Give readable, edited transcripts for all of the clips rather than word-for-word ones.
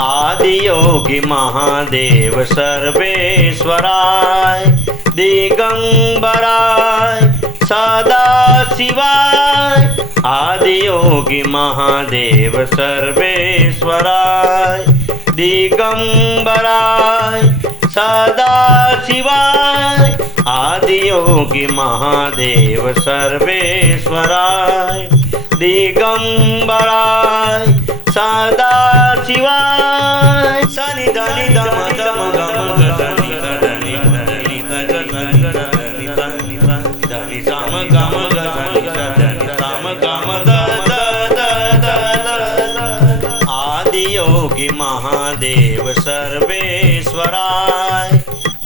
आदियोगी महादेव सर्वेश्वराय दिगंबराय सदा शिवाय। आदियोगी महादेव सर्वेश्वराय दिगंबराय सदा शिवाय। आदियोगी महादेव सर्वेश्वराय दिगंबराय सदा शिवाय। सनि धनि धम धम गम धनि धनि धनि धनि साम गम धनि धनि साम गम द आदियोगी महादेव सर्वेश्वराय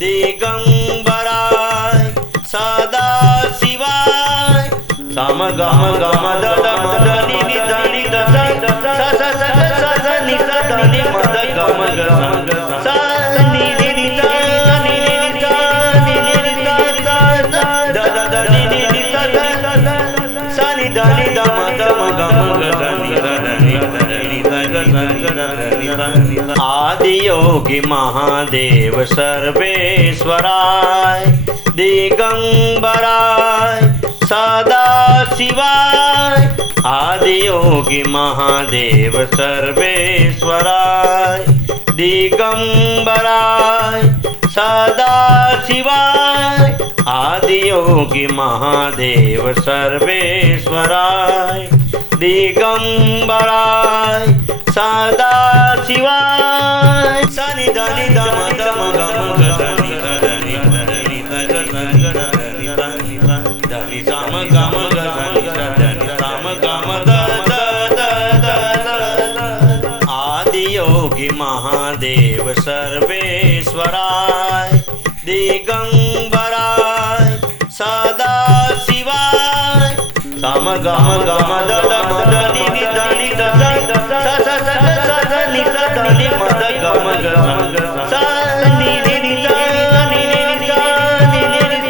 दिगंबराय सदा शिवाय। साम गम गम द नि नि धनि द स स नि स धनि मद गम ग स नि नि नि स नि नि नि स नि नि नि स द द द नि नि नि स स नि धनि द मद गम ग धनि धनि धनि धनि। आदियोगी महादेव सर्वेश्वराय दिगंबराय सदा शिवाय। आदियोगी महादेव सर्वेश्वराय दिगंबराय सदा शिवाय। आदियोगी महादेव सर्वेश्वराय दिगंबराय सदा शिवाय। सनि धनि धम धम गम धनि धनि धनि धनि साम गम धनि धनि साम गम द आदियोगी महादेव सर्वेश्वराय दिगंबराय सदा शिवाय। साम गम गम द नि नि धनि द स स नि स धनि मद गम ग स नि नि नि स नि नि नि स नि नि नि स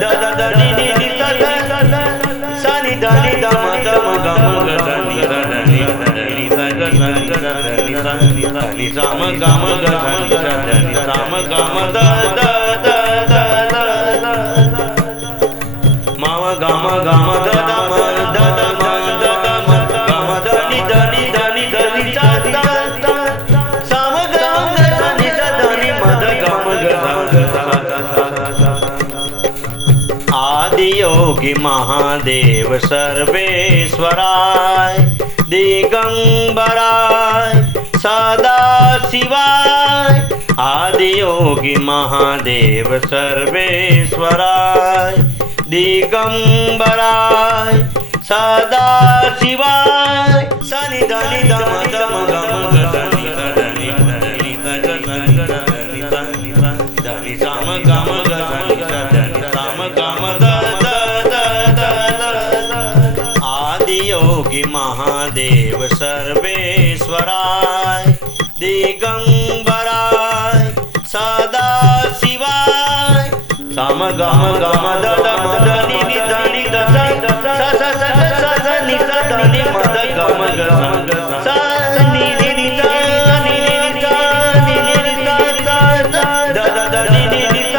द द द नि नि नि स स नि धनि द मद गम ग धनि धनि धनि धनि साम गम ग धनि धनि साम गम द माव गम गम द म द म द म गम धनि धनि धनि धनि साम गम ग धनि धनि मद गम ग आदियोगी महादेव सर्वेश्वराय दिगंबराय सदा शिवाय। आदियोगी महादेव सर्वेश्वराय दिगंबराय सदा शिवाय। सनि धनि धम धम गम धनि धनि धनि साम गम धनि धनि साम गम द आदियोगी महादेव सर्वेश्वराय दिगंबराय सदा शिवाय। साम गम गम द नि नि धनि द स नि स धनि मद गम ग स नि नि नि स नि नि नि स नि नि नि स द द द नि नि नि स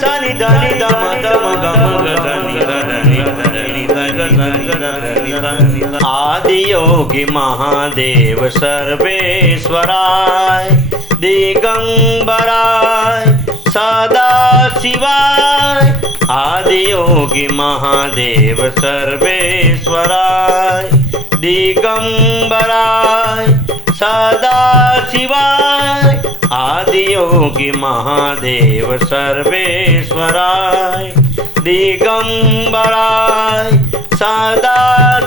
स नि धनि द मद गम ग धनि धनि धनि। आदियोगी महादेव सर्वेश्वराय दिगंबराय सदा शिवाय। आदियोगी महादेव सर्वेश्वराय दिगंबराय सदा शिवाय। आदियोगी महादेव सर्वेश्वराय दिगंबराय सदा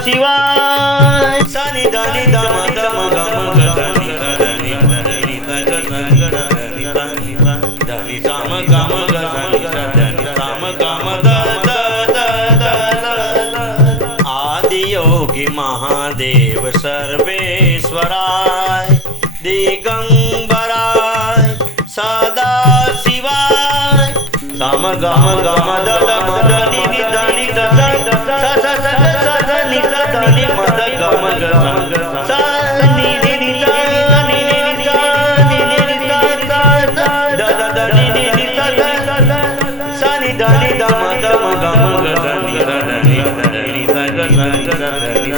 शिवाय। सनि धनि धम धम गम धनि धनि धनि साम गम धनि धनि साम गम द आदियोगी महादेव सर्वेश्वराय दिगंबराय सदा शिवाय। साम गम गम द नि नि धनि द स नि स धनि मद गम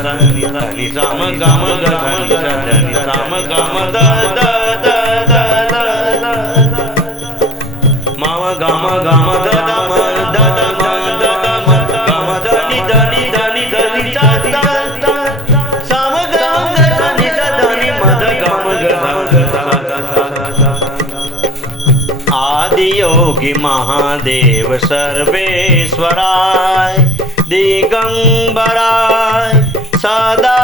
धनि साम गाम ग धनि सा धनि साम गाम द द द द द माव गाम गाम द द म द द म द द म गाम धनि धनि धनि धनि सा द द साम गाम ग धनि सा धनि म द गाम ग ध आदि योगी महादेव सर्वेश्वराय दिगंबराय सदा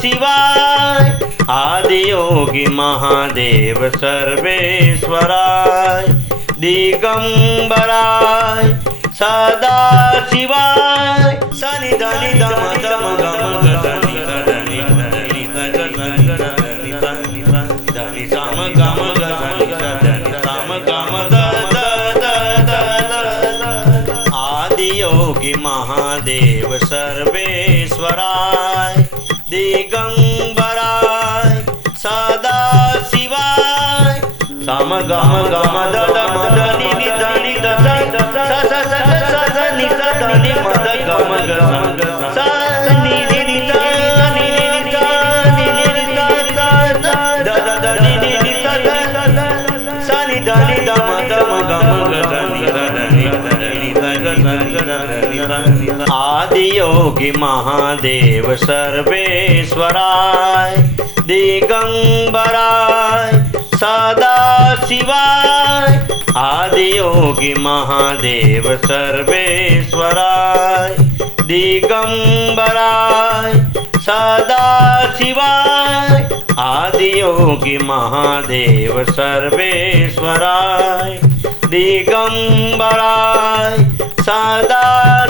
शिवाय आदि योगी महादेव सर्वेश्वराय दिगंबराय सदा शिवाय सनि धनि दम दम गम ग धनि धनि धनि धनि धनि साम गम ग धनि धनि साम गम द द द द आदि योगी महादेव सर्वेश्वराय दिगंबराय सदा शिवाय साम गम गम द द म द नि नि ध नि द स स स स स स नि स ध नि म द गम ग स नि नि नि ध नि नि नि ध नि नि नि ध द द द नि नि नि ध स नि ध नि ध म द म गम ग ध नि ध नि ध नि ध आदि योगी महादेव सर्वेश्वराय दिगंबराय सदा शिवाय आदि योगी महादेव सर्वेश्वराय दिगंबराय सदा शिवाय आदि योगी महादेव सर्वेश्वराय दिगंबराय सदा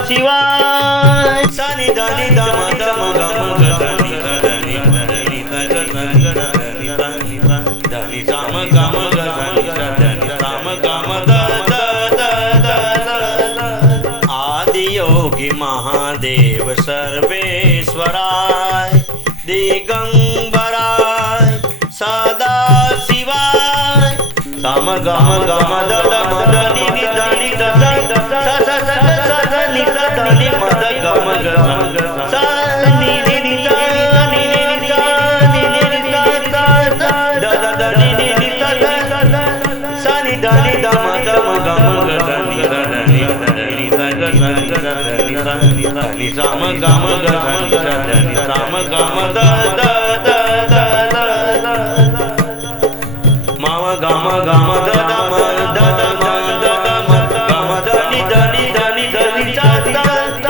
शिवाय सनि धनि दम दम गम ग धनि धनि धनि धनि साम गम ग धनि धनि साम गम द द द द आदि योगी महादेव सर्वेश्वराय दिगंबराय सदा शिवाय साम गम गम द द म द नि नि ध नि द स स स स स नि स ध नि म द गम ग स नि नि नि ध नि नि नि ध नि नि नि ध द द द नि नि नि ध स नि ध नि ध म द म गम ग ध नि ध नि ध नि साम गम ग ध नि ध साम गम द द द द माव गाम गाम द द म द द म द द म गाम धनि धनि धनि धनि सा द द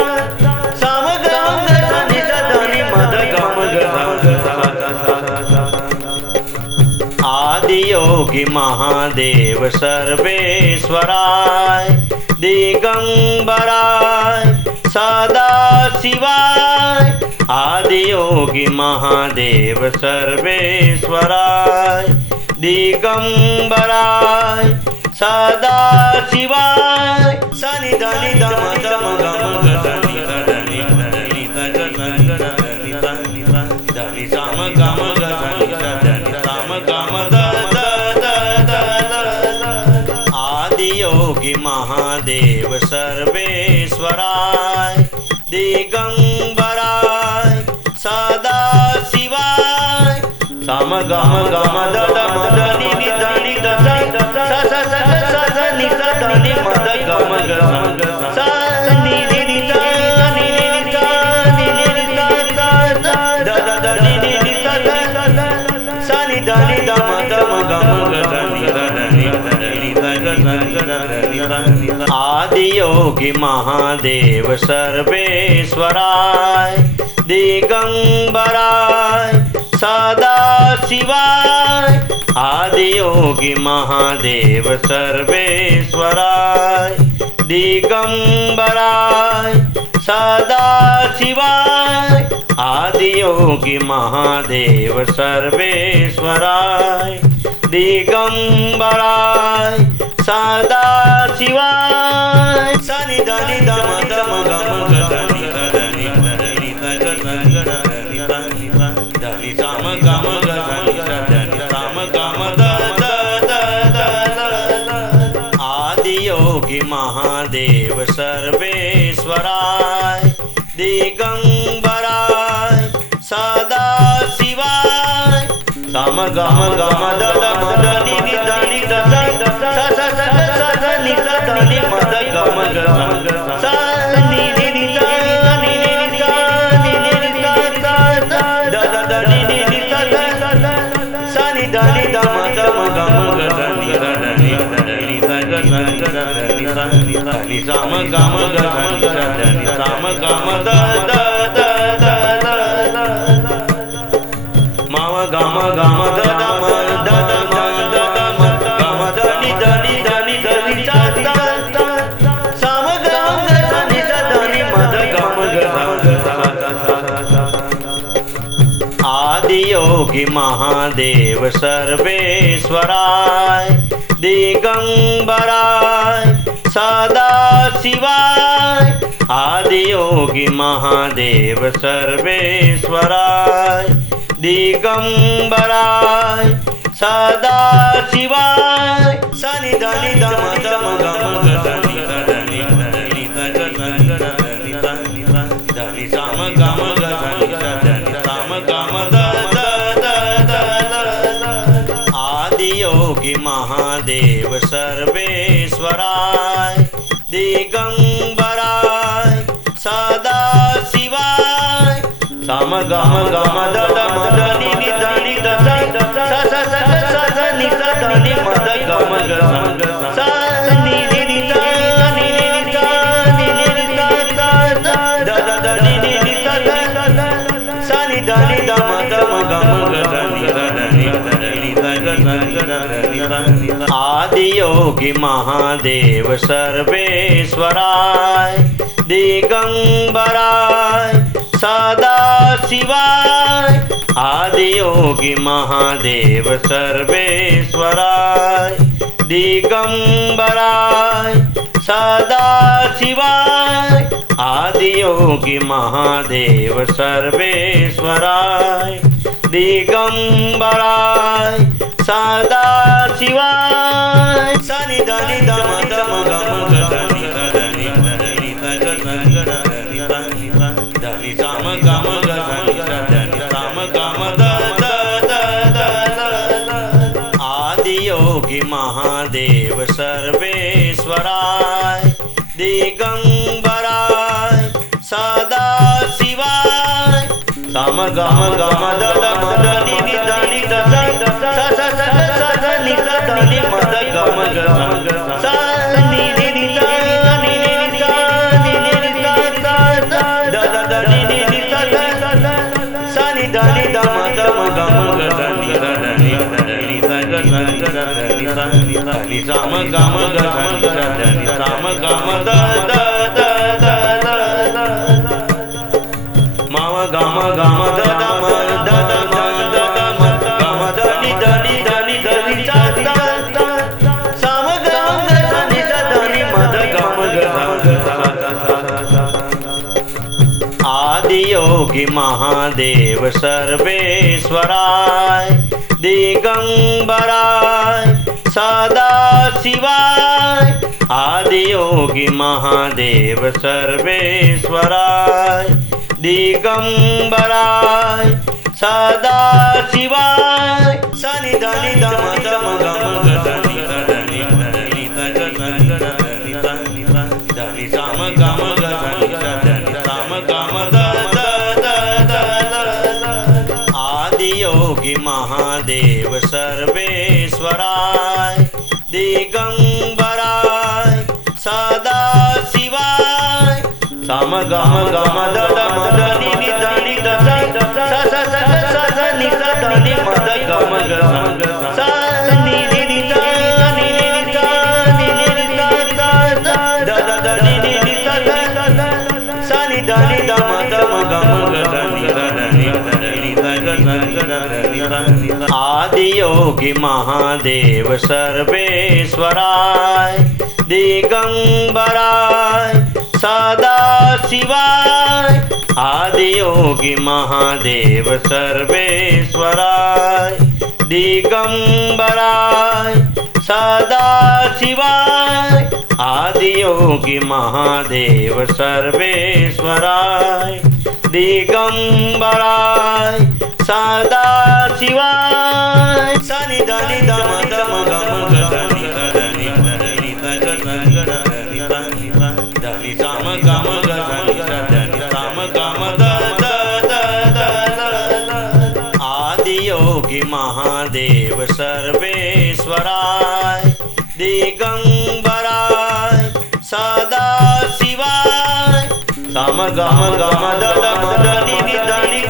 साम गाम ग धनि सा धनि म द गाम ग आदि योगी महादेव सर्वेश्वराय दिगंबराय सदा शिवाय आदि योगी महादेव सर्वेश्वराय दिगंबराय सदा शिवाय सनि धनि दम दम गम ग धनि धनि धनि साम गम ग धनि धनि साम गम द द द द आदि योगी महादेव सर्वेश्वराय दिगंबराय सदा शिवाय साम गम गम द द म द नि नि ध नि द स स स स स नि स ध नि म द गम ग स नि नि नि ध नि नि नि ध नि नि नि ध द द द नि नि नि ध स नि ध नि ध म द म गम ग ध नि आदि योगी महादेव सर्वेश्वराय दिगंबराय सदा शिवाय आदि योगी महादेव सर्वेश्वराय दिगंबराय सदा शिवाय आदि योगी महादेव सर्वेश्वराय दिगंबराय सदा शिवाय सनि धनि दम दम गम ग धनि धनि धनि साम गम ग धनि धनि साम गम द द द द आदि योगी महादेव सर्वेश्वराय दिगंबराय सदा शिवाय साम गम गम दद मद नि नि ध नि ध स स स स स स नि स ध नि मद गम ग स नि नि नि ध नि नि नि ध नि नि नि ध ध ध द द द नि नि नि ध ध स नि ध नि ध म ग म गम ग ध नि ध नि ध नि ध ग स नि ध नि स नि ध नि साम गम ग ध नि ध नि साम गम द द द द माव गम गम द द म द द म द द म गम द नि ध नि ध नि ध नि स द द साम गम ग ध नि स ध नि म द गम ग ध स स आदि योगी महादेव सर्वेश्वराय दिगंबराय सदा शिवाय आदि योगी महादेव सर्वेश्वराय दिगंबराय सदा शिवाय सनि धनि धम धम गम ग धनि धनि धनि ध धनि धनि धनि धनि साम गम ग धनि धनि साम गम द द द द आदि योगी महादेव सर्वेश्वराय दिगंबराय सदा शिवाय साम गम गम द द म द नि नि ध नि ध स स स स स स नि स ध नि म द गम ग स नि नि नि ध नि नि नि ध नि नि नि ध ध ध द द द नि नि नि ध ध स नि ध नि ध म द म गम ग ध नि ध नि ध ग स नि ध नि आदि योगी महादेव सर्वेश्वराय दिगंबराय सदा शिवाय आदि योगी महादेव सर्वेश्वराय दिगंबराय सदा शिवाय आदि योगी महादेव सर्वेश्वराय दिगंबराय सदा शिवाय सनि धनि धम धम गम ग धनि धनि धनि ध ग धनि धनि धनि साम गम ग धनि धनि साम गम द द द द आदि योगी महादेव सर्वेश्वराय दिगंबराय सदा शिवाय साम गम गम द द म द नि नि ध नि ध स स स स स स नि स ध नि म द गम ग स नि नि नि ध नि नि नि ध नि नि नि ध ध ध द द द नि नि नि ध ध स नि ध नि ध म द म गम ग ध नि ध नि ध ग स नि ध नि साम गम ग ध नि साम गम द द द द माव गम गम द द म द द म द द म गम द नि ध नि ध नि ध नि स द द साम गम ग ध नि स ध नि म द गम ग ध आदि योगी महादेव सर्वेश्वराय दिगंबराय सदा शिवाय आदि योगी महादेव सर्वेश्वराय दिगंबराय सदा शिवाय सनि धनि धम धम गम ग धनि धनि धनि ध ग धनि धनि धनि साम गम ग धनि धनि साम गम द द द द आदि योगी महादेव सर्वेश्वराय दिगंबराय सदा शिवाय साम गम गम द द म द नि नि ध नि ध स स स स स स नि स ध नि म द गम ग स नि नि नि ध नि नि नि ध नि नि नि ध ध ध द द द नि नि नि ध ध स नि ध नि ध म द म गम ग ध नि ध नि ध ग स नि ध आदि योगी महादेव सर्वेश्वराय दिगंबराय सदा शिवाय आदि योगी महादेव सर्वेश्वराय दिगंबराय सदा शिवाय आदि योगी महादेव सर्वेश्वराय दिगंबराय सदा शिवाय सनि धनि धम धम गम गनि धनि धनि धनि साम गम गनि धनि साम गम द आदि योगी महादेव सर्वेश्वराय दिगंबराय सदा शिवाय साम गम गम द धनि धनि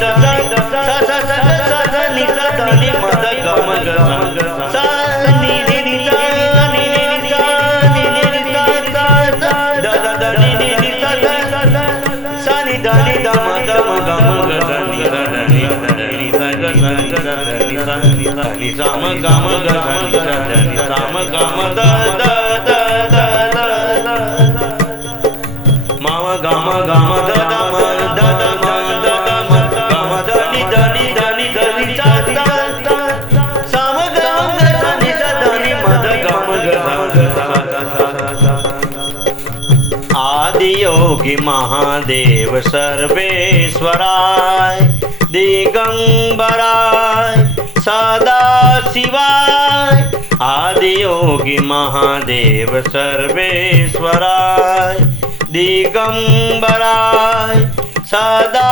नि धनि मद गम सनि नि सनि धनि धम धम गम गनि धनि धनि साम गम गनि धनि साम गम द मम गम गम द म द म द म गम धनि धनि धनि धनि साम गम गनि धनि मद गम आदि योगी महादेव सर्वेश्वराय दिगंबराय सदा शिवाय आदि योगी महादेव सर्वेश्वराय दिगंबराय सदा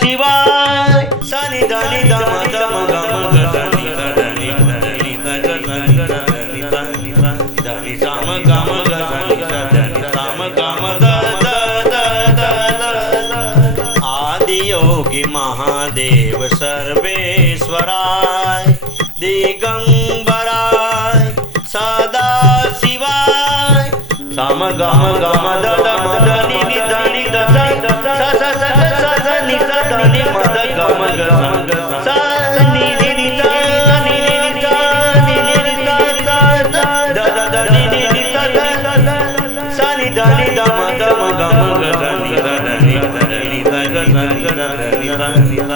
शिवाय सनि धनि धम धम गम गनि धनि धनि साम गम गनि धनि साम गम द आदि योगी महादेव सर्वेश्वराय दिगंबराय सदा शिवाय साम गम गम द म धनि धनि धनि धनि मद गम सनि सनि धनि धम धम गम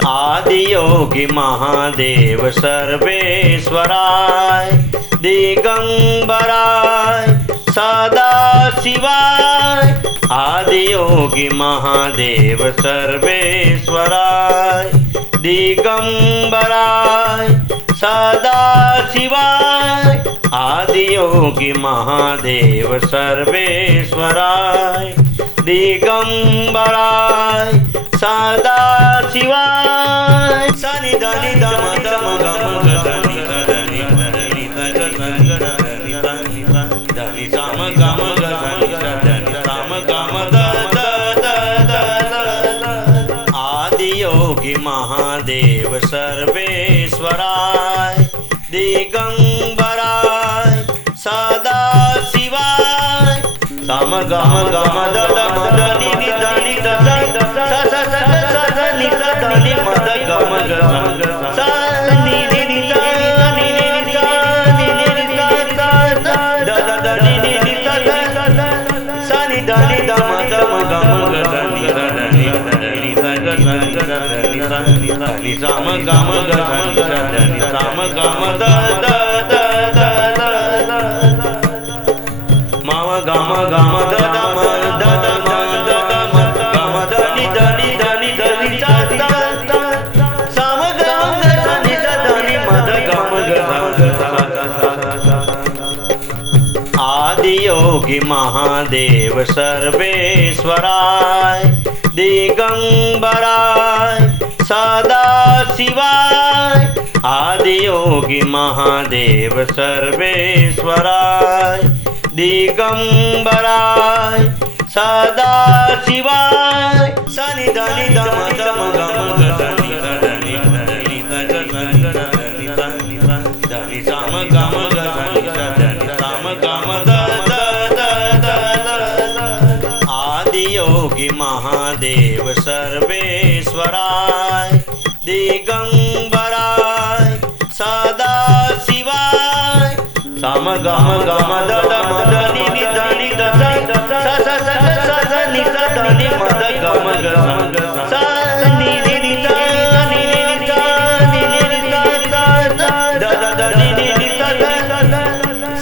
आदि योगी महादेव सर्वेश्वराय दिगंबराय सदा शिवाय आदि योगी महादेव सर्वेश्वराय दिगंबराय सदा शिवाय आदि योगी महादेव सर्वेश्वराय दिगंबराय सदा शिवाय सनि धनि धम धम गम गनि धनि धनि साम गम गनि धनि साम गम द आदि योगी महादेव सर्वेश्वराय दिगंबराय सदा शिवाय साम गम गम द म धनि धनि धनि मद गम सनि सनि धनि धम धम गम गनि धनि साम गम गनि धनि साम गम द मम गम गम द म द म द म गम धनि धनि धनि धनि साम गम गनि धनि मद गम आदि योगी महादेव सर्वेश्वराय दिगंबराय सदा शिवाय आदि योगी महादेव सर्वेश्वराय दिगंबराय सदा शिवाय सनि धनि धम धम गम गनि धनि साम गम गनि धनि साम गम द आदि योगी महादेव सर्वेश्वराय दिगंबराय सदा शिवाय साम गम गम द म धनि धनि धनि मद गम सनि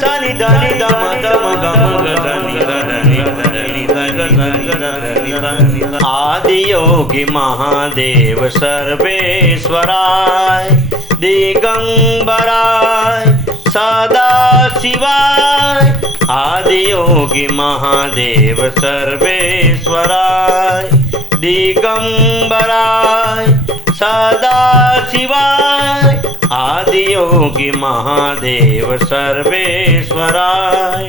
सनि धनि धम धम गम गनि धनि आदि योगी महादेव सर्वेश्वराय दिगंबराय सदा शिवाय आदि योगी महादेव सर्वेश्वराय दिगंबराय सदा शिवाय आदि योगी महादेव सर्वेश्वराय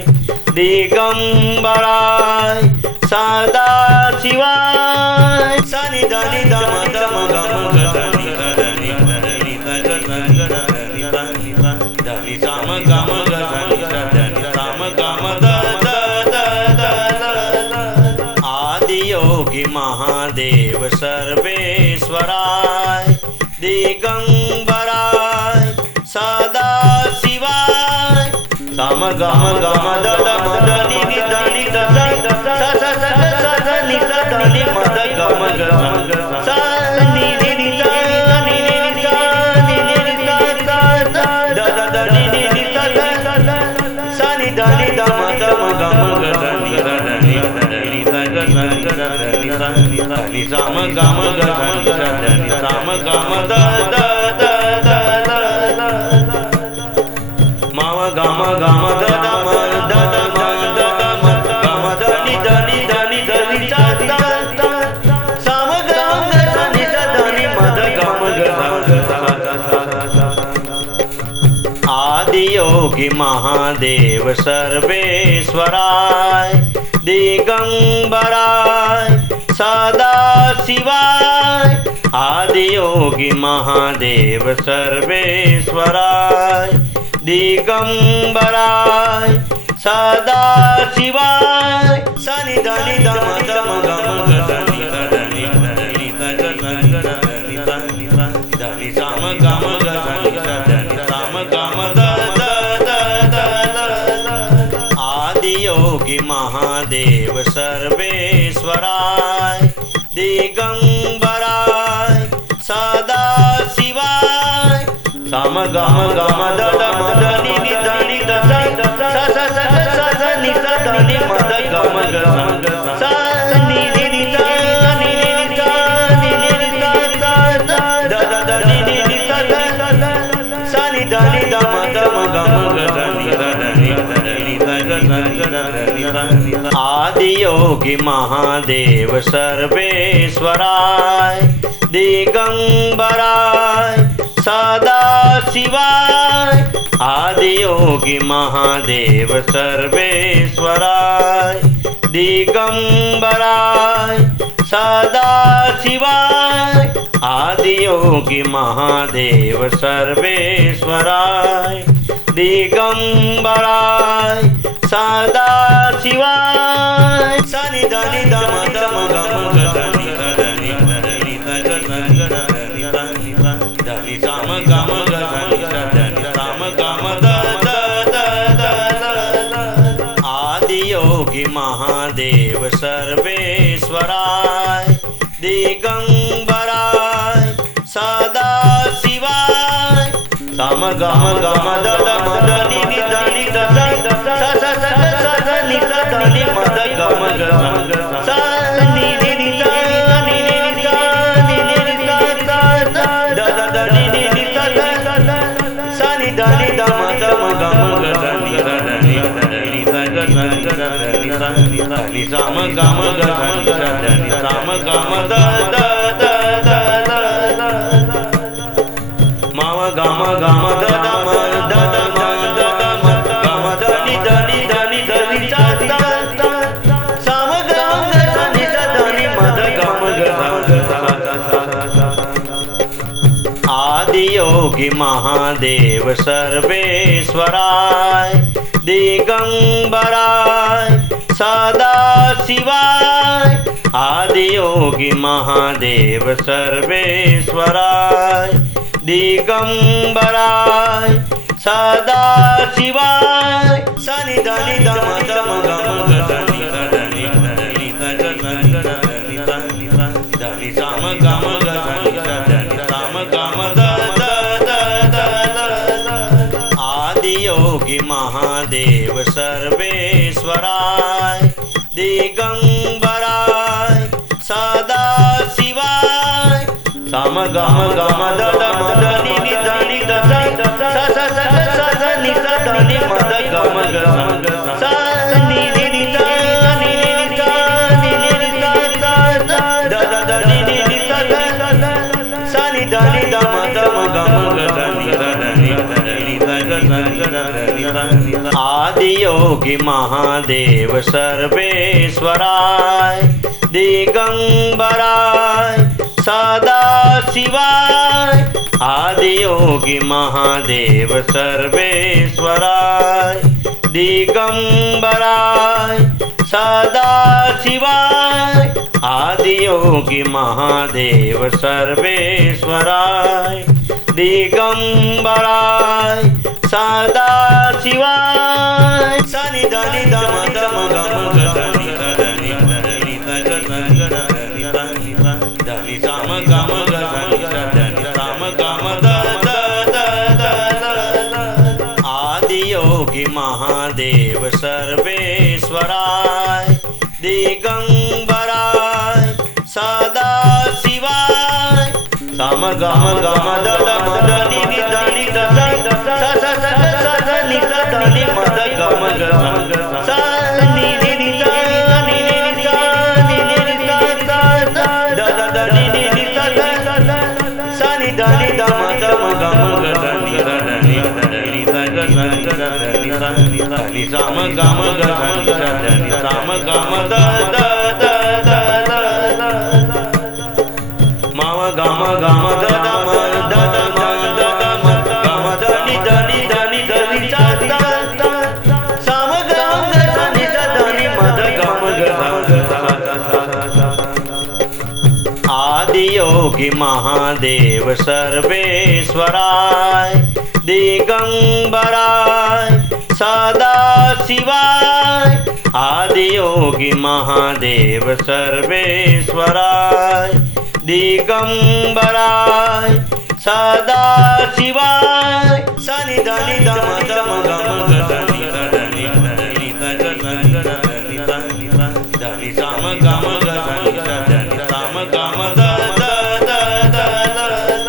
दिगंबराय सदा शिवाय सनि धनि धम धम गम गनि धनि धनि धनि साम गम गनि धनि साम गम द आदि योगी महादेव सर्वेश्वराय दिगंबराय सदा शिवाय साम गम गम द धनि धनि द नि धनि मद गम सा नि नि नि नि नि द द नि नि नि सा नि धनि धम धम गम धनि धनि धनि साम गम धनि धनि साम गम द माव गम गम द म द म द म गम धनि धनि धनि धनि साम गम धनि धनि मद गम आदि योगी महादेव सर्वेश्वराय दिगंबराय सदा शिवाय आदि योगी महादेव सर्वेश्वराय दिगंबराय सदा शिवाय सनि धनि धम धम गम धनि धनि धनि साम गम धनि धनि साम गम द आदि योगी महादेव सर्वेश्वराय दिगंबराय सदा शिवाय साम गम गम द म धनि नि धनि द नि धनि मद गम सा नि नि नि नि द नि नि नि सा नि धनि धम धम गम धनि धनि आदि योगी महादेव सर्वेश्वराय दिगंबराय सदा शिवाय आदि योगी महादेव सर्वेश्वराय दिगंबराय सदा शिवाय आदि योगी महादेव सर्वेश्वराय दिगंबराय सदा शिवाय सनि धनि धम धम गम धनि धनि धनि साम गम धनि धनि साम गम द आदि योगी महादेव सर्वेश्वराय दिगंबराय सदा शिवाय साम गम गम द म धनि नि धनि द नि धनि मद गम सा नि नि नि द नि नि नि सा नि धनि धम धम गम धनि धनि साम गम धनि धनि साम गम द माव गम गम द म द म गम धनि धनि धनि धनि साम गम धनि धनि मद गम आदि योगी महादेव सर्वेश्वराय दिगंबराय सदा शिवाय आदि योगी महादेव सर्वेश्वराय दिगंबराय सदा शिवाय सनि धनि धम धम गम धनि धनि धनि साम गम धनि धनि साम गम द आदि योगी महादेव सर्वेश्वराय दिगंबराय साम गम गम दद मद नि नि ध नि ध सा सा सा सा सा सा नि सा ध नि मद गम ग सा नि नि नि सा नि नि नि सा नि नि नि सा सा सा द द द नि नि नि सा सा सा नि ध नि ध म द म गम ग ध नि ध ध नि ध नि ध ग ध ग ध नि ध नि ध। आदि योगी महादेव सर्वेश्वराय दिगंबराय सदा शिवाय। आदि योगी महादेव सर्वेश्वराय दिगंबराय सदा शिवाय। आदि योगी महादेव सर्वेश्वराय दिगंबराय सदा शिवाय। सनि धनि धम धम गम ग धनि धनि धनि ध ग ध धनि धनि साम गम ग धनि धनि साम गम द द द द द। आदि योगी महादेव सर्वेश्वराय दिगंबराय सदा शिवाय। साम गम गम द द म द नि नि ध नि ध सा सा सा सा सा नि सा ध नि म द गम ग सा नि नि नि सा नि नि नि सा नि नि नि सा सा सा द द द नि नि नि सा सा सा नि ध नि ध म द म गम ग ध नि ध नि ध नि ध ग ध ग ध नि ध नि साम गम ग ध नि ध नि साम गम द द द द द माव गम गम द द म द द म द द म गम द नि ध नि ध नि ध नि सा सा साम गम ग ध नि सा ध नि म द गम ग ध सा। आदि योगी महादेव सर्वेश्वराय दिगंबराय सदा शिवाय। आदि योगी महादेव सर्वेश्वराय दिगंबराय सदा शिवाय। सनि धनि धम धम गम ग धनि धनि धनि ध ग ध धनि धनि साम गम ग धनि धनि साम गम द द द द द।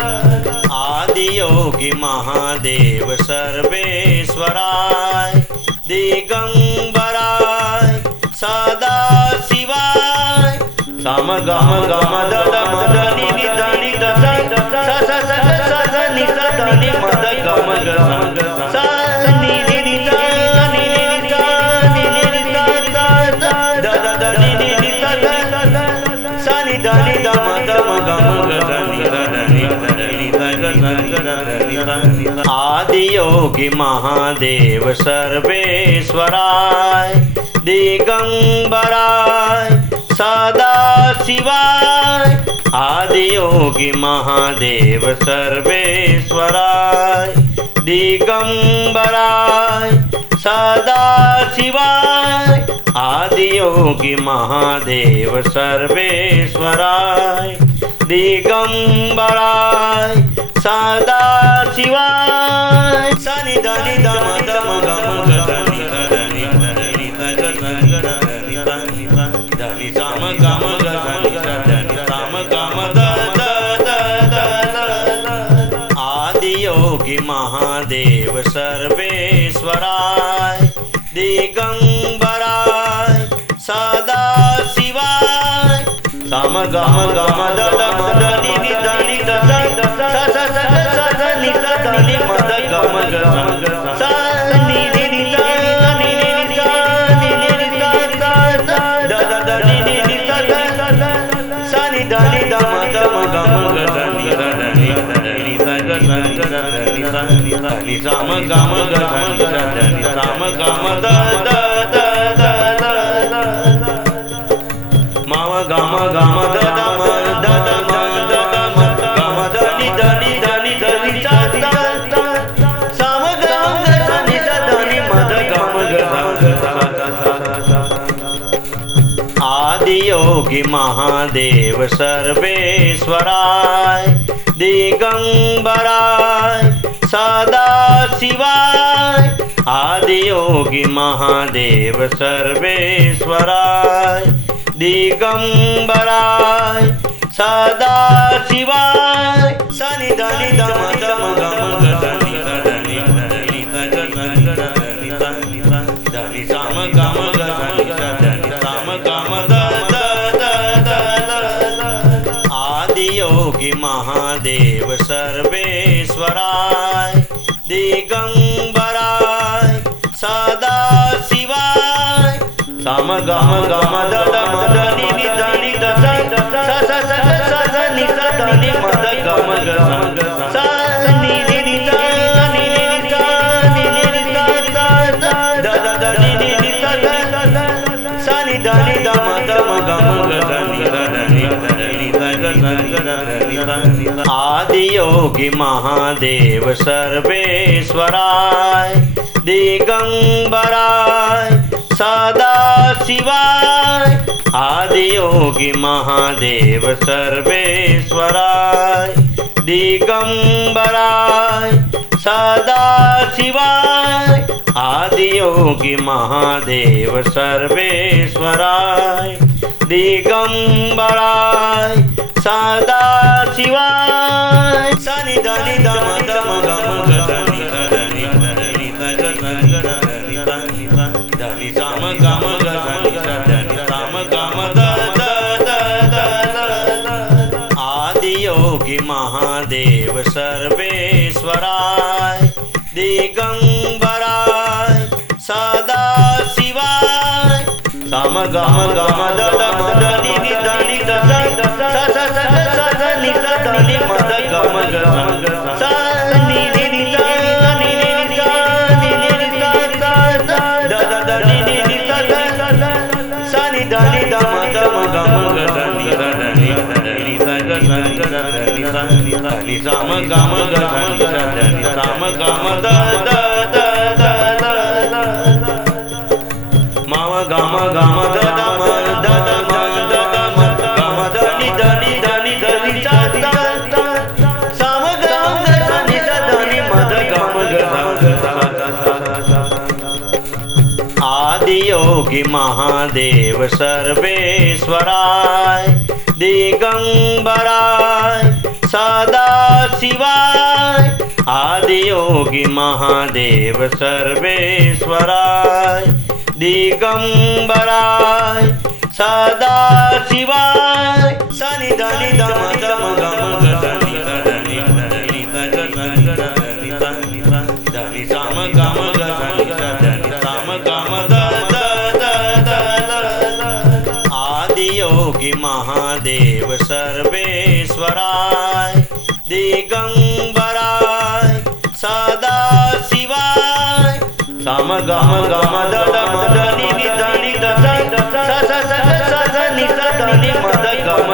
आदि योगी महादेव सर्वेश्वराय दिगंबराय सदा शिवाय। साम गम गम द द म द नि नि ध नि ध सा सा सा सा सा नि सा ध नि म द गम ग सा नि नि नि सा नि नि नि सा नि नि नि सा सा सा द द द नि नि नि सा सा नि ध नि ध म द म गम ग ध नि ध नि ध ग ध नि ध। आदि योगी महादेव सर्वेश्वराय दिगंबराय सदा शिवाय। आदि योगी महादेव सर्वेश्वराय दिगंबराय सदा शिवाय। आदि योगी महादेव सर्वेश्वराय दिगंबराय सदा शिवाय। सनि धनि धम धम गम ग धनि धनि धनि ध ग ध धनि साम गम ग धनि धनि साम गम द द द द द। आदि योगी महादेव सर्वेश्वराय दिगंबराय सदा शिवाय। साम गम गम द द म द नि नि ध नि ध सा सा सा सा सा नि सा ध नि म द गम ग सा नि नि नि सा नि नि नि सा नि नि नि सा सा सा द द द नि नि नि सा सा नि ध नि ध म द म गम ग ध नि ध नि ध ग ध नि साम गम ग ध नि साम गम द द द द द। माव गम गम द द म द द म द द म गम ध नि ध नि ध नि ध नि सा सा साम गम ग ध नि सा ध नि म द गम ग ध। आदि योगी महादेव सर्वेश्वराय दिगंबराय सदा शिवाय। आदि योगी महादेव सर्वेश्वराय दिगंबराय सदा शिवाय सनि धनि धम धम गम गनि धनि धनि धनि धनि साम गम गनि धनि साम गम द आदि योगी महादेव सर्वेश्वराय दिगंबराय सदा शिवाय साम गम गम दम धनि धनि धनि नि धनि मद गम सा नि नि नि सनि धनि धम धम गम आदि योगी महादेव सर्वेश्वराय दिगंबराय सदा शिवाय आदि योगी महादेव सर्वेश्वराय दिगंबराय सदा शिवाय आदि योगी महादेव सर्वेश्वराय दिगंबराय सदा शिवाय सनि धनि धम धम गम धनि धनि धनि धनि साम गम धनि धनि साम गम आदि योगी महादेव सर्वेश्वराय दिगंबराय सदा शिवाय साम गम गम धम धनि धनि धनि धनि मद गम सा नि नि नि सनि धनि धम धम गम धनि धनि धनि साम गम धनि धनि साम गम माव गम गम दम दम गम धनि धनि धनि धनि साम गम धनि धनि मद गम आदि योगी महादेव सर्वेश्वराय दिगंबराय सदा शिवाय आदि योगी महादेव सर्वेश्वराय दिगंबराय सदा शिवाय सनि धनि धम धम गम धनि धनि धनि साम गम धनि साम गम आदि योगी महादेव सर्वेश्वराय दिगंबराय सदा शिवाय साम गम गम दम धनि धनि धनि मद गम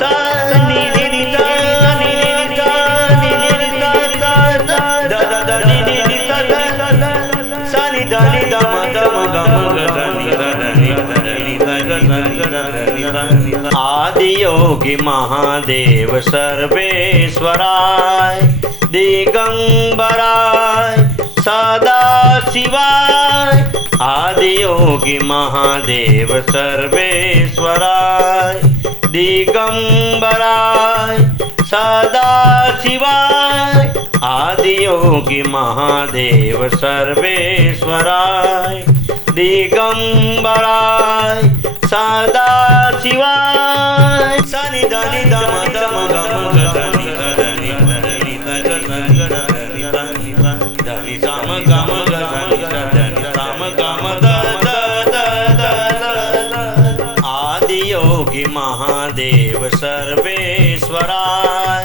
सा नि नि नि सनि धनि धम धम गम आदि योगी महादेव सर्वेश्वराय दिगंबराय सदा शिवाय आदि योगी महादेव सर्वेश्वराय दिगंबराय सदा शिवाय आदि योगी महादेव सर्वेश्वराय दिगंबराय सदा शिवाय सनि धनि धम धम गम धनि धनि धनि साम गम धनि साम गम आदि योगी महादेव सर्वेश्वराय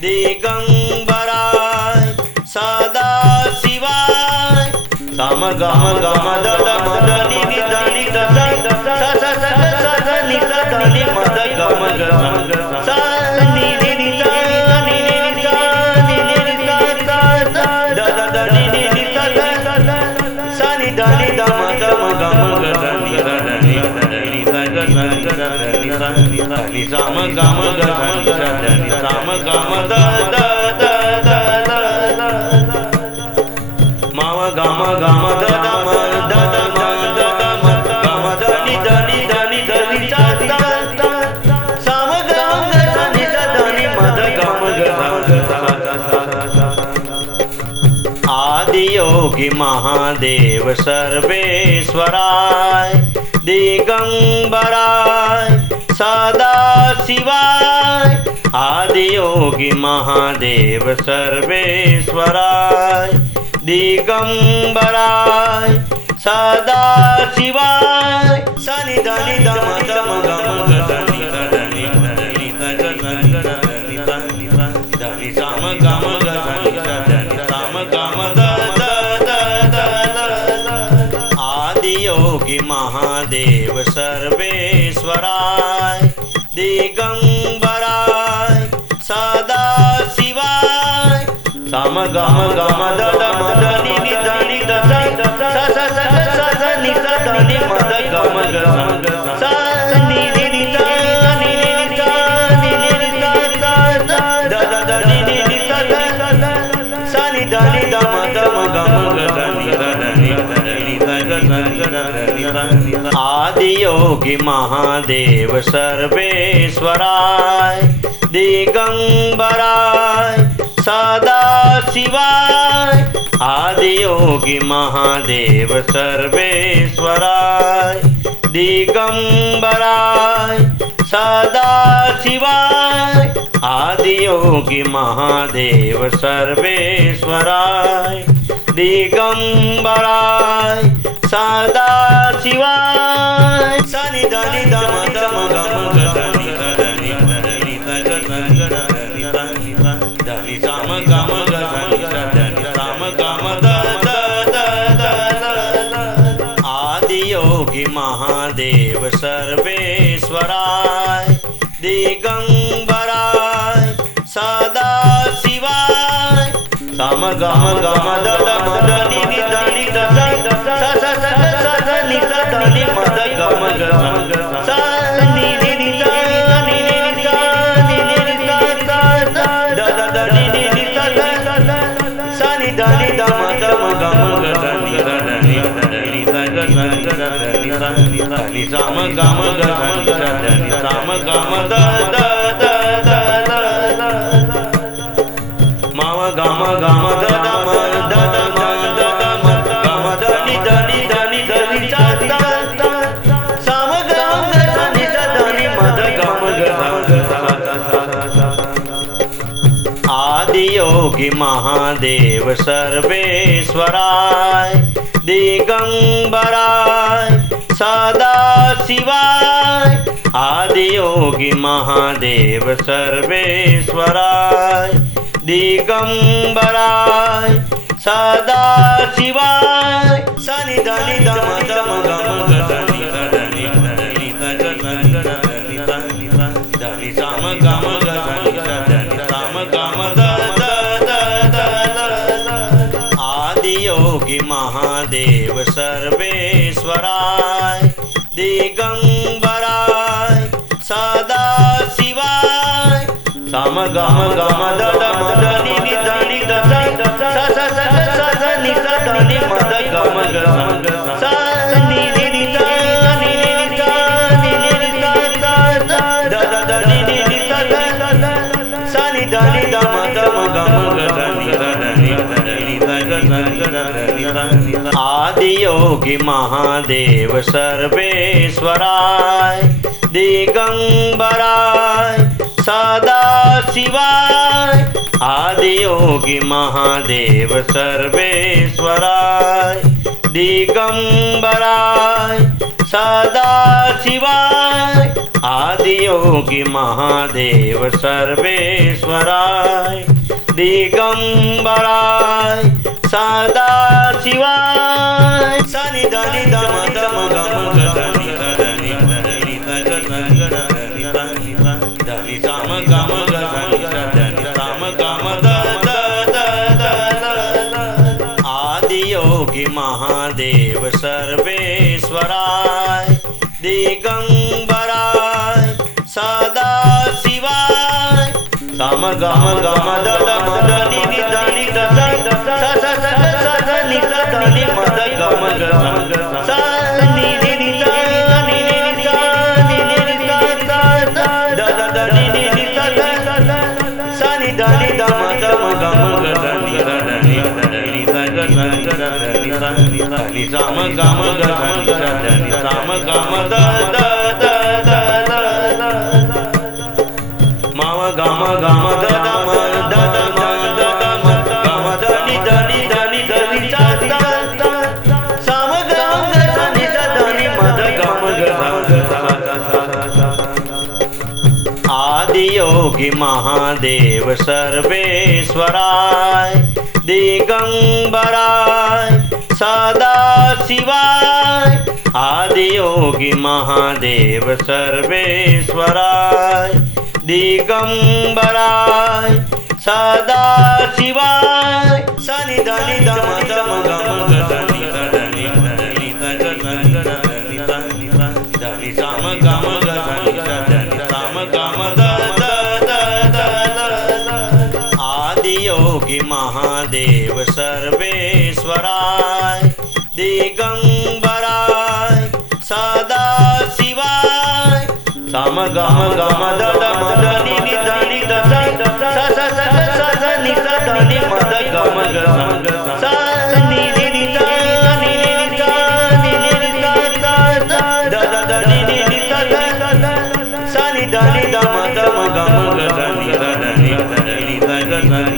दिगंबराय सदा शिवाय साम गम गम धम धनि धनि धनि मद गम सा नि नि नि सनि धनि धम धम गम धनि धनि साम गम धनि साम गम माव गम गम दम दम गम धनि धनि धनि धनि साम गम आदियोगी महादेव सर्वेश्वराय दिगंबराय सदा शिवाय आदियोगी महादेव सर्वेश्वराय दिगंबराय सदा शिवाय सनि धनि दम दम गम गनि धनि धनि धनि धनि साम गम गनि धनि साम गम द आदियोगी महादेव सर्वेश्वराय दिगंबराय सदा शिवाय साम गम गम दम धनि धनि धनि नि धनि मद गम सनि नि सनि धनि दम दम गम आदियोगी महादेव सर्वेश्वराय दिगंबराय सदा शिवाय आदियोगी महादेव सर्वेश्वराय दिगंबराय सदा शिवाय आदियोगी महादेव सर्वेश्वराय दिगंबराय सदा शिवाय सनि धनि दम दम गम धनि धनि धनि धनि साम गम धनि धनि साम गम आदियोगी महादेव सर्वेश्वराय दिगंबराय सदा शिवाय साम गम गम दम धनि धनि धनि धनि मद गम सनि सनि धनि दम दम गम धनि धनि धनि साम गम धनि धनि साम गम माव गम गम दम दम गम धनि धनि धनि धनि साम गम धनि धनि मद गम आदियोगी महादेव सर्वेश्वराय दिगंबराय सदा शिवाय आदियोगी महादेव सर्वेश्वराय दिगंबराय सदा शिवाय सनि धनि दम दम गम धनि धनि धनि साम गम धनि साम गम आदियोगी महादेव सर्वेश्वराय दिगंबराय सदा शिवाय साम गम गम दम धनि धनि धनि मद गम सनि सनि धनि दम दम गम आदियोगी महादेव सर्वेश्वराय दिगंबराय सदा शिवाय आदियोगी महादेव सर्वेश्वराय दिगंबराय सदा शिवाय आदियोगी महादेव सर्वेश्वराय दिगंबराय सदा शिवाय सनि धनि दम दम गम धनि धनि धनि साम गम धनि साम गम आदियोगी महादेव सर्वेश्वराय दिगंबराय सदा शिवाय साम गम गम दम धनि धनि धनि मद गम सनि सनि धनि दम दम गम धनि नि सा म ग म ग ध नि सा ध नि सा म ग म द द द द द म ग म ग म द द म द द म द द म ग म ध नि ध नि ध नि ध नि सा द द सा म ग म ग ध नि सा ध नि म ध ग म ग ध आदि योगी महादेव सर्वेश्वराय दिगंबराय सदा शिवाय आदि योगी महादेव सर्वेश्वराय दिगंबराय सदा शिवाय सनि धनि धम धम गम गनि धनि धनि धनि धनि साम गम गनि धनि साम गम द द द द आदि योगी महादेव सर्वेश्वराय दिगंबराय सदा शिवाय साम गम गम द द म द नि नि ध नि द स स स स स स नि स ध नि म द गम ग स नि नि नि ध नि नि नि ध नि नि नि ध द द द नि नि नि ध द स नि ध नि ध म द म गम ग ध नि ध नि ध नि ध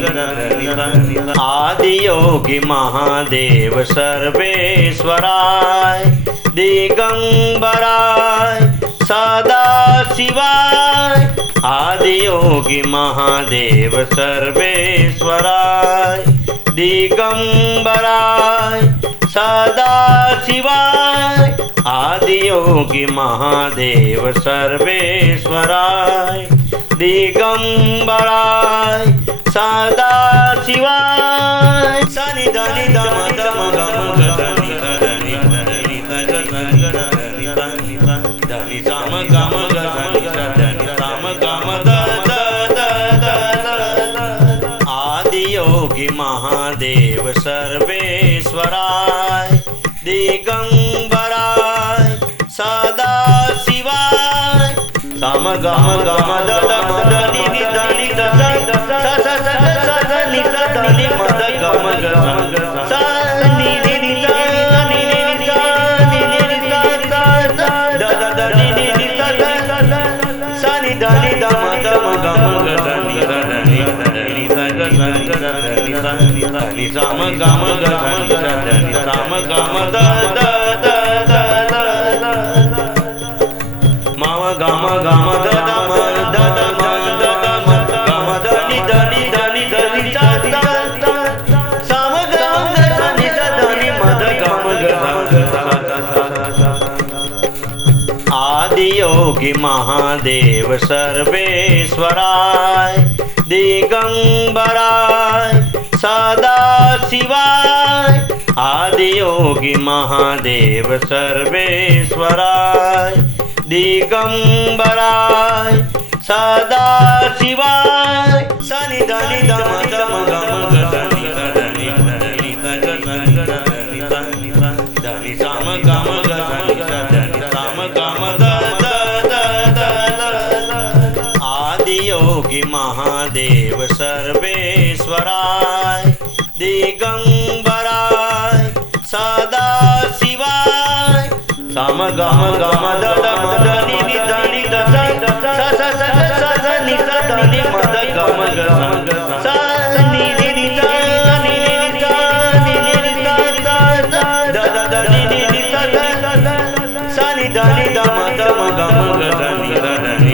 ग आदि योगी महादेव सर्वेश्वराय दिगंबराय सदा शिवाय आदि योगी महादेव सर्वेश्वराय दिगंबराय सदा शिवाय आदि योगी महादेव सर्वेश्वराय दिगंबराय सदा शिवाय सनि धनि धम धम गम ग धनि धनि धनि धनि धनि साम गम ग धनि धनि साम गम द द द द आदि योगी महादेव सर्वेश्वराय दिगंबराय सदा शिवाय साम गम गम द द म द नि नि ध नि द स स स स स नि स ध नि म द गम ग स नि नि नि ध नि नि नि ध नि नि नि ध द द द नि नि नि ध स नि ध नि ध म द म गम ग ध नि ध नि नि ध ग नि सा म गम ग ध नि ध नि सा म गम द द द द म गम गम द द म द द म द द म गम ध नि ध नि ध नि ध नि सा द द सा म गम ग ध नि सा ध नि म ध गम ग आदि योगी महादेव सर्वेश्वराय दिगंबराय सदा शिवाय आदि योगी महादेव सर्वेश्वराय दिगंबराय सदा शिवाय सनि धनि धम धम गम ग धनि धनि धनि धनि साम गम ग धनि धनि साम गम द द द द आदि योगी महादेव सर्वेश्वराय दिगंबराय सदा शिवाय साम गम गम द द म द नि नि ध नि द स स स स स नि स ध नि म द गम ग स नि नि नि ध नि नि नि ध नि नि नि ध द द द नि नि नि ध स नि ध नि ध म द म गम ग ध नि ध नि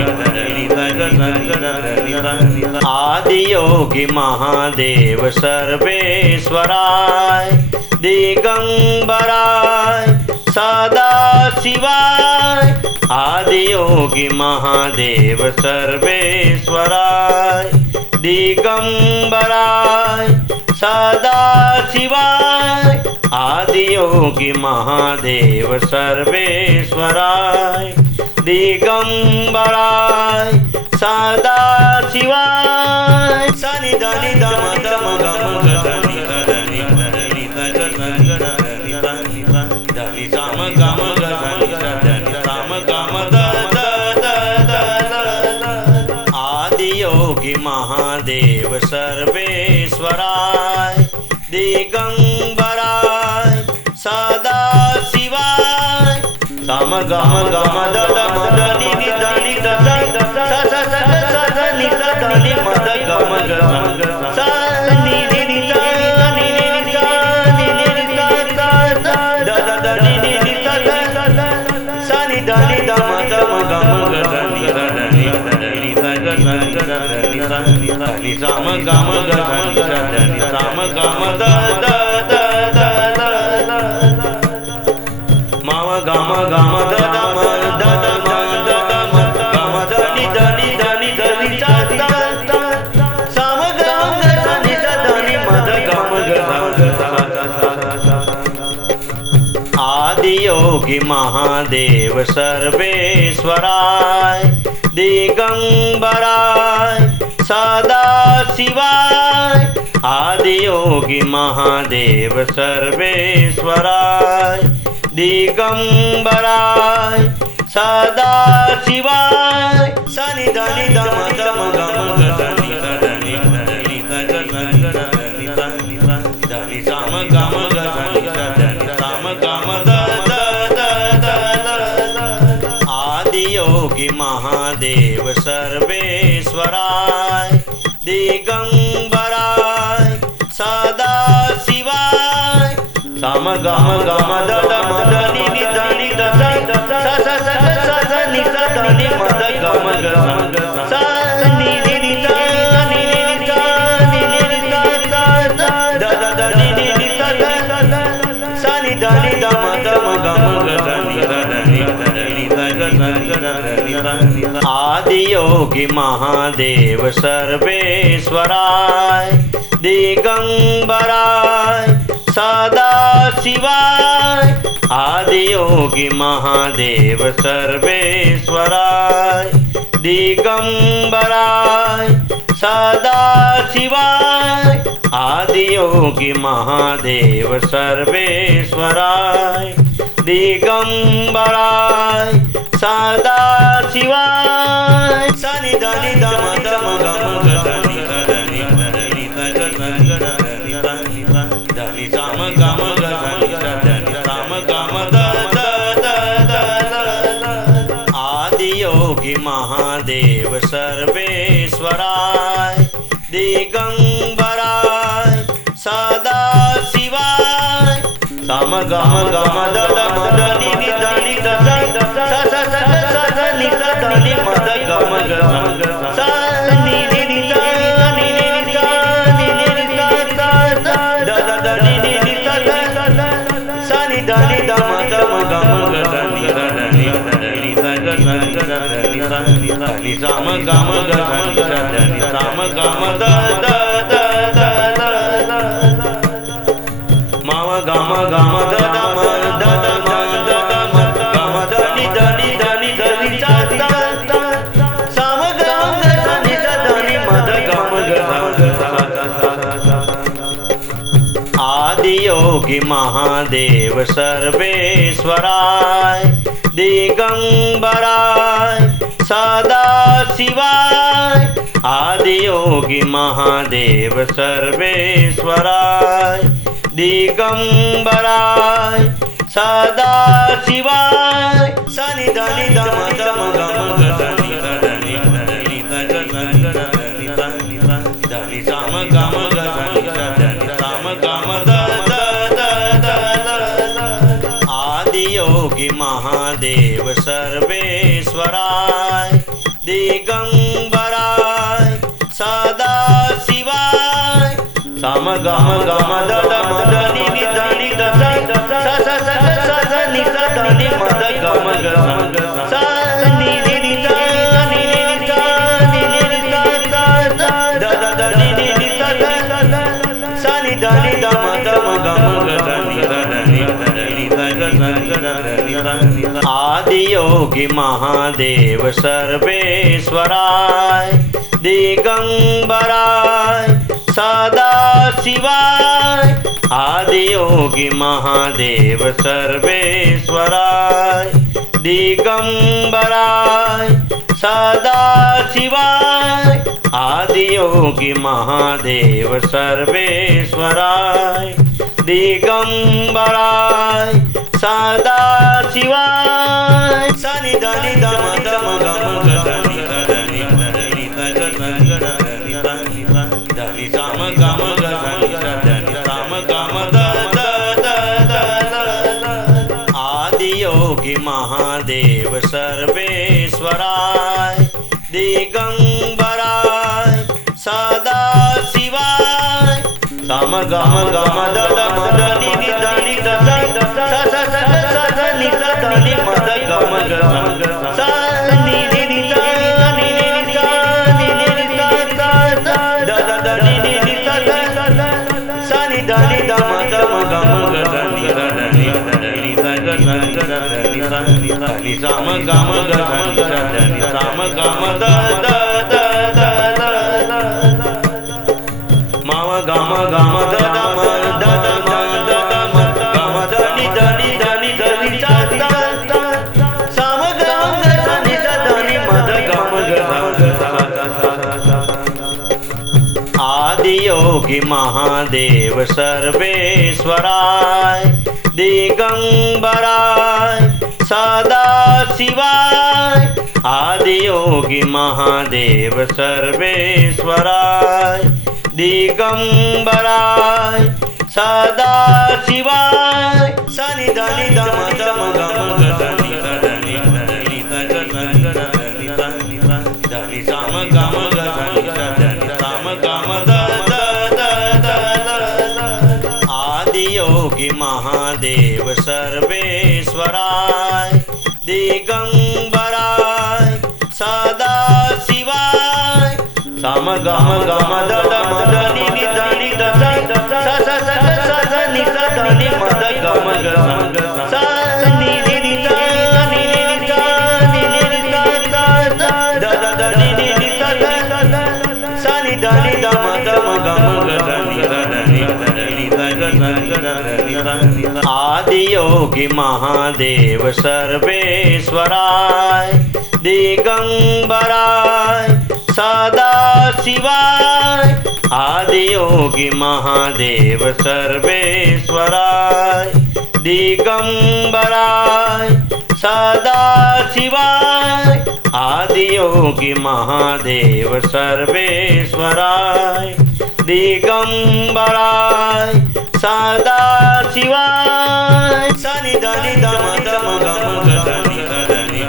आदि योगी महादेव सर्वेश्वराय दिगंबराय सदा शिवाय आदि योगी महादेव सर्वेश्वराय दिगंबराय सदा शिवाय आदि योगी महादेव सर्वेश्वराय दिगंबराय सदा शिवाय सनि धनि धम धम गम ग धनि धनि धनि साम गम ग धनि धनि साम गम द द द द आदि योगी महादेव सर्वेश्वराय दिगंबराय साम गम गम दद मद नि नि ध नि ध सा सा सा सा सा नि सा ध नि मद गम ग सा नि नि नि सा नि नि नि सा नि नि नि सा सा द द द नि नि नि सा सा नि ध नि ध मद म गम ग ध नि ध नि ध नि ध ग ध ग ध नि ध नि साम गम ग ध नि ध नि साम गम द द द द माव गम गम द द म द द म द द म गम द नि ध नि ध नि ध नि सा सा साम गम ग ध नि ध नि मद गम ग ध सा आदि योगी महादेव सर्वेश्वराय दिगंबराय सदा शिवाय आदि योगी महादेव सर्वेश्वराय दिगंबराय सदा शिवाय सनि धनि धम धम गम ग धनि धनि धनि ध धनि धनि साम गम ग धनि धनि साम गम द द द द आदि योगी महादेव सर्वेश्वराय दिगंबराय सदा शिवाय साम गम गम द द म द नि नि ध नि ध सा सा सा सा सा नि सा ध नि मद गम ग सा नि नि नि सा नि नि नि सा नि नि नि सा द द द नि नि नि सा सा नि ध नि ध म द म गम ग ध नि ध नि ध ग ध नि आदि योगी महादेव सर्वेश्वराय दिगंबराय सदा शिवाय आदि योगी महादेव सर्वेश्वराय दिगंबराय सदा शिवाय आदि योगी महादेव सर्वेश्वराय दिगंबराय सदा शिवाय सनि धनि धम धम गम ग धनि धनि धनि ध धनि धनि साम गम ग धनि धनि साम गम द द द द आदि योगी महादेव सर्वेश्वराय दिगंबराय सदा शिवाय साम गम गम द द म द नि नि ध नि ध सा सा सा सा नि सा ध नि मद गम ग सा नि नि नि सा नि नि नि सा नि नि नि सा द द द नि नि नि सा सा नि ध नि ध म द म गम ग ध नि ध नि ध ग ध नि साम गम ग ध नि साम गम द द द द माव गम गम द द म द द म द द म गम ध नि ध नि ध नि ध नि सा साम गम ग ध नि ध नि मद गम ग आदि योगी महादेव सर्वेश्वराय दिगंबराय सदा शिवाय आदि योगी महादेव सर्वेश्वराय दिगंबराय सदा शिवाय सनि धनि धम धम गम ग धनि धनि ध धनि साम गम ग धनि साम गम द द द आदि योगी महादेव सर्वेश्वराय दिगंबराय सदा शिवाय साम गम गम द द म द नि नि ध नि ध सा सा सा सा नि सा ध नि मद गम ग सा नि नि नि सा नि नि नि सा नि नि नि सा द द द नि नि नि सा सा नि ध नि ध म द म गम ग ध नि ध नि आदि योगी महादेव सर्वेश्वराय दिगंबराय सदा शिवाय आदि योगी महादेव सर्वेश्वराय दिगंबराय सदा शिवाय आदि योगी महादेव सर्वेश्वराय दिगंबराय सदा शिवाय। शिवाय सनि धनि दम दम गम गनि धनि धनि धनि साम गम गनि धनि साम गम द आदि योगी महादेव सर्वेश्वराय दिगंबराय सदा शिवाय साम गम गम दम धनि धनि धनि धनि मद गम सनि सनि धनि दम दम गम धनि धनि धनि साम गम धनि धनि साम गम द माव गम गम द आदि योगी महादेव सर्वेश्वराय दिगंबराय सदा शिवाय आदि योगी महादेव सर्वेश्वराय दिगंबराय सदा शिवाय सनि धनि दम दम गम धनि धनि धनि साम गम धनि धनि साम गम द आदि योगी महादेव सर्वेश्वराय दिगंबराय सदा शिवाय साम गम गम दम धनि धनि धनि धनि मद गम सनि सनि धनि दम दम गम आदि योगी महादेव सर्वेश्वराय दिगंबराय सदा शिवाय आदि योगी महादेव सर्वेश्वराय दिगंबराय सदा शिवाय आदि योगी महादेव सर्वेश्वराय दिगंबराय सदा शिवाय सनि धनि दम दम गम धनि धनि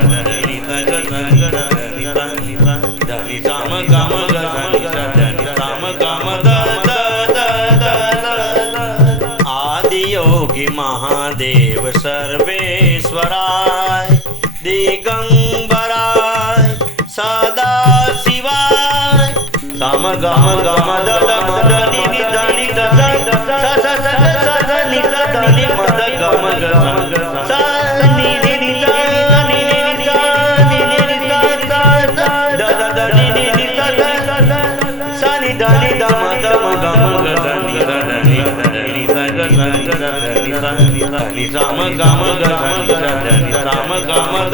धनि साम गम धनि धनि साम गम द आदि योगी महादेव सर्वेश्वराय दिगंबराय सदा शिवाय साम गम गम दम धनि धनि धनि मद गम सनि सनि धनि दम दम गम धनि धनि साम गम धनि धनि साम गम द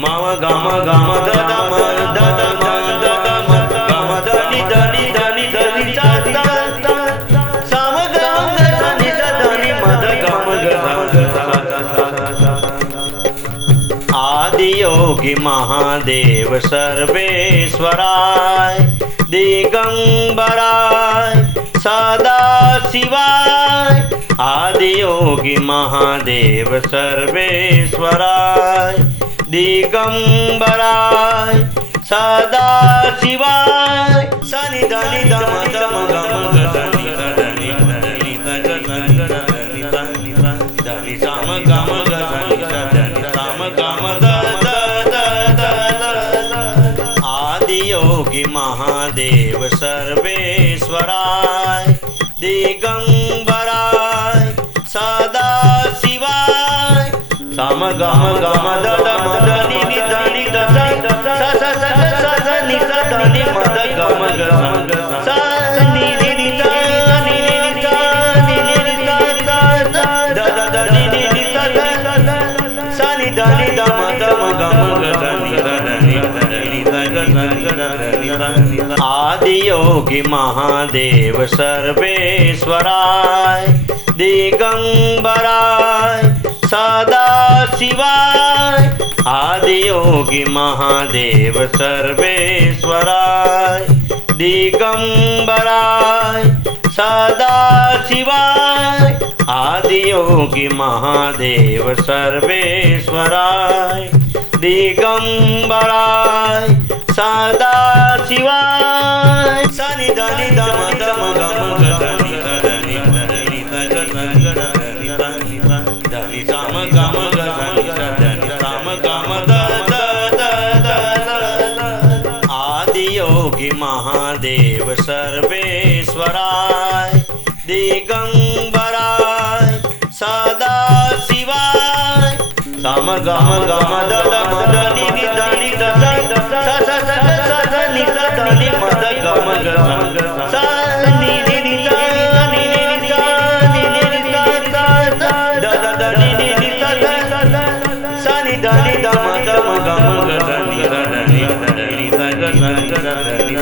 माव गम गम दम गम धनि धनि धनि धनि साम गम धनि धनि मद गम आदि योगी महादेव सर्वेश्वराय दिगंबराय सदा शिवाय आदि योगी महादेव सर्वेश्वराय दिगंबराय सदा शिवाय सनि धनि दम दम गम धनि धनि धनि साम गम धनि धनि साम गम द आदि योगी महादेव सर्वेश्वराय दिगंबराय सदा शिवाय साम गम गम दम धनि धनि धनि मद गम सनि सनि धनि दम दम गम आदि योगी महादेव सर्वेश्वराय दिगंबराय सदा शिवाय आदियोगी महादेव सर्वेश्वराय दिगंबराय सदा शिवाय आदियोगी महादेव सर्वेश्वराय दिगंबराय सदा शिवाय सनि धनि दम दम गम गनि धनि धनि धनि साम गम गनि धनि साम गम द आदियोगी महादेव सर्वेश्वराय दिगंबराय सदा शिवाय साम गम गम द धनि धनि नि धनि मद गम गम सनि नि नि सनि धनि दम दम गम गनि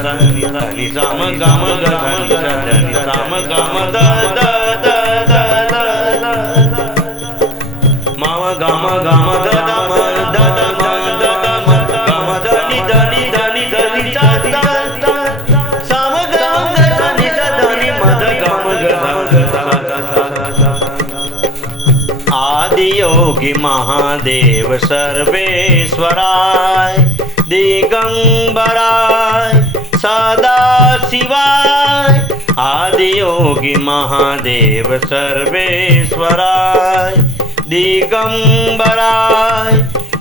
धनि धनि साम गम गनि धनि साम गम द माव गम गम द आदियोगी महादेव सर्वेश्वराय दिगंबराय सदा शिवाय आदियोगी महादेव सर्वेश्वराय दिगंबराय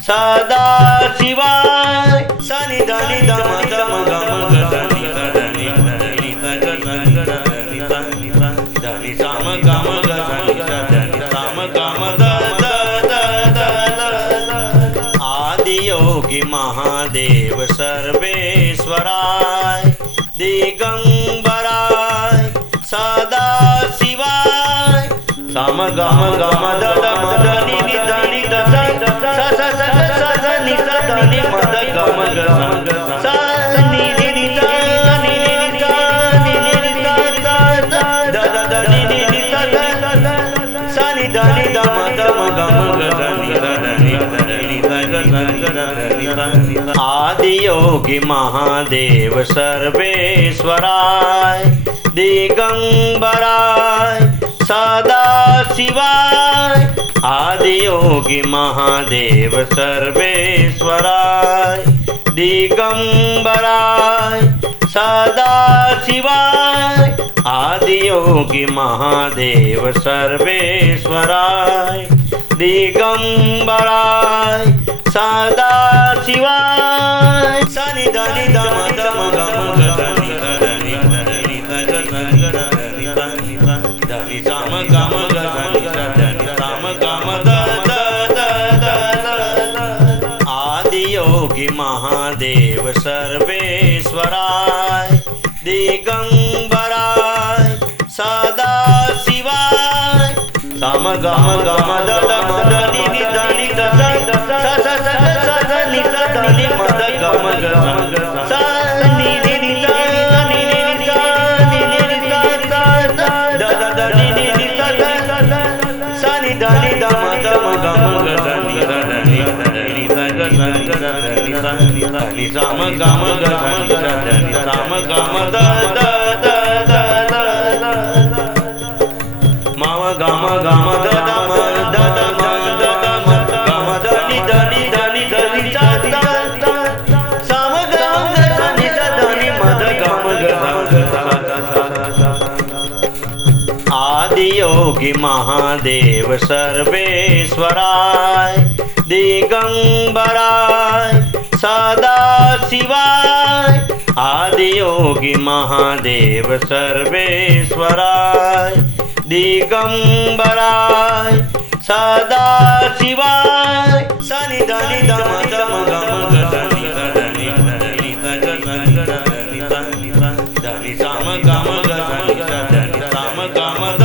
सदा शिवाय सनि धनि दम दम गम गनि धनि धनि साम गम गनि धनि साम गम द आदियोगी महादेव सर्वेश्वराय दिगंबराय सदा शिवाय साम गम गम द धनि धनि नि धनि मद गम सनि नि सनि धनि दम दम गम गनि आदियोगी महादेव सर्वेश्वराय दिगंबराय सदा शिवाय आदियोगी महादेव सर्वेश्वराय दिगंबराय सदा शिवाय आदियोगी महादेव सर्वेश्वराय दिगंबराय सदा शिवाय सनि धनि दम दम गम गनि धनि धनि साम गम गनि धनि साम गम द आदियोगी महादेव सर्वेश्वराय दिगंबराय सदा शिवाय साम गम गम द धनि धनि धनि मद गम सनि नि सनि धनि दम दम गम गनि धनि साम गम गनि धनि साम गम द माव गम गम द आदियोगी महादेव सर्वेश्वराय दिगंबराय सदा शिवाय आदियोगी महादेव सर्वेश्वराय दिगंबराय सदा शिवाय सनि धनि दम दम गम गनि धनि साम गम गनि धनि साम गम द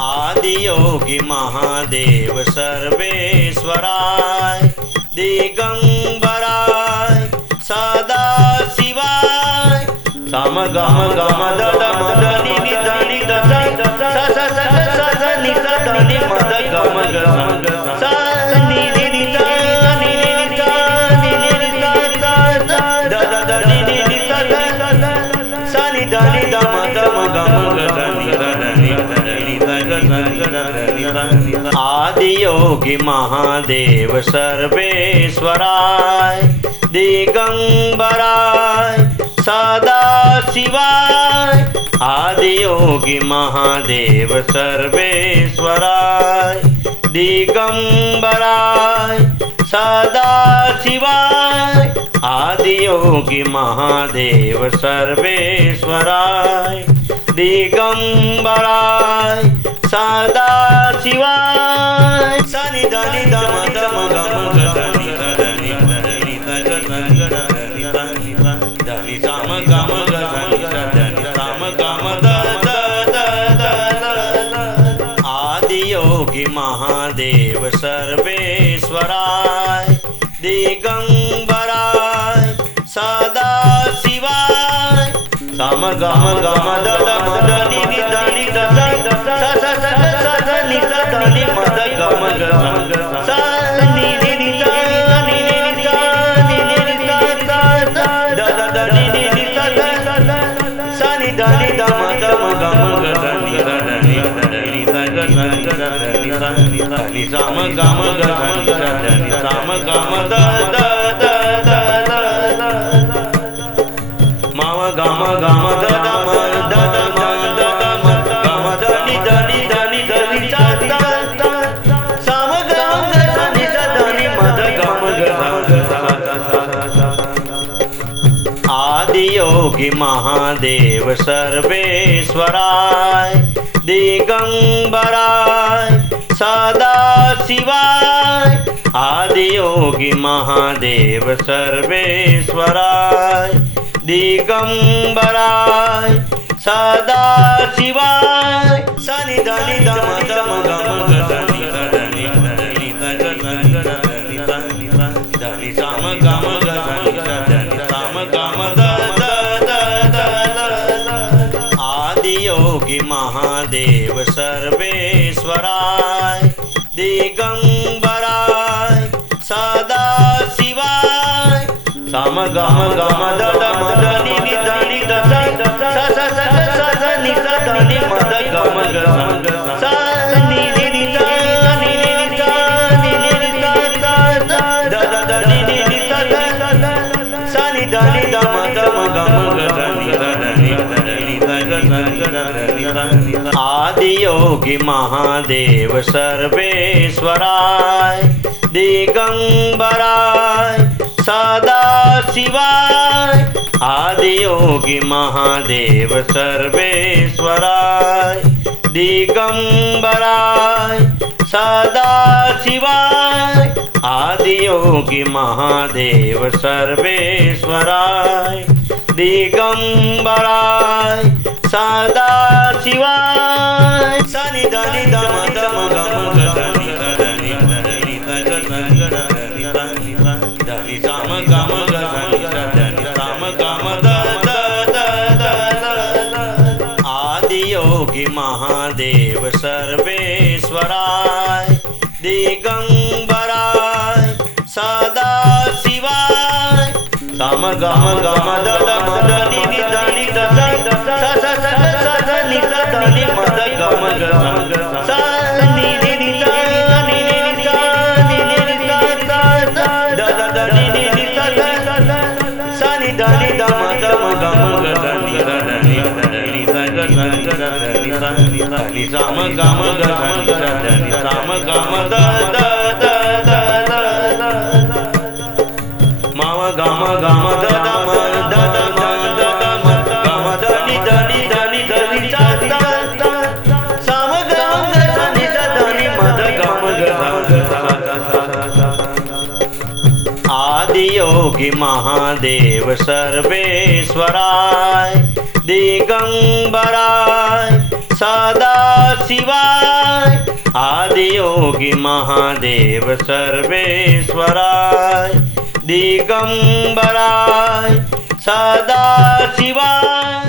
आदियोगी महादेव सर्वेश्वराय दिगंबराय सदा शिवाय साम गम गम द धनि आदि योगी महादेव सर्वेश्वराय दिगंबराय सदा शिवाय। आदि योगी महादेव सर्वेश्वराय दिगंबराय सदा शिवाय। आदि योगी महादेव सर्वेश्वराय दिगंबराय सदा शिवाय। सनि धनि धम धम गम धनि धनि धनि धनि साम गम धनि धनि साम गम द आदि योगी महादेव सर्वेश्वराय दिगंबराय सदा शिवाय। साम गम गम धम धनि धनि धनि धनि मद गम सनि धनि सनि धनि धम धम गम धनि धनि धनि साम गम धनि धनि साम गम द माव गम गम द आदि योगी महादेव सर्वेश्वराय दिगंबराय सदा शिवाय। आदि योगी महादेव सर्वेश्वराय दिगंबराय सदा शिवाय। सनि धनि धम धम गम धनि धनि धनि साम गम धनि धनि साम गम द आदि योगी महादेव सर्वेश्वराय दिगंबराय सदा शिवाय। साम गम गम धम धनि धनि धनि धनि मद गम सनि धनि सनि धनि धम धम गम आदि योगी महादेव सर्वेश्वराय दिगंबराय सदा शिवाय। आदि योगी महादेव सर्वेश्वराय दिगंबराय सदा शिवाय। आदि योगी महादेव सर्वेश्वराय दिगंबराय सदा शिवाय। सनि धनि धम धम गम धनि धनि धनि साम गम धनि धनि साम गम द आदि योगी महादेव सर्वेश्वराय दिगंबराय सदा शिवाय। साम गम गम धम धनि धनि धनि धनि मद गम सनि धनि सनि धनि धम धम गम धनि धनि साम गम धनि धनि साम गम द माव गम गम गम गम धनि धनि धनि धनि साम गम धनि धनि मद गम आदि योगी महादेव सर्वेश्वराय दिगंबराय सदा शिवाय। आदि योगी महादेव सर्वेश्वराय दिगंबराय सदा शिवाय।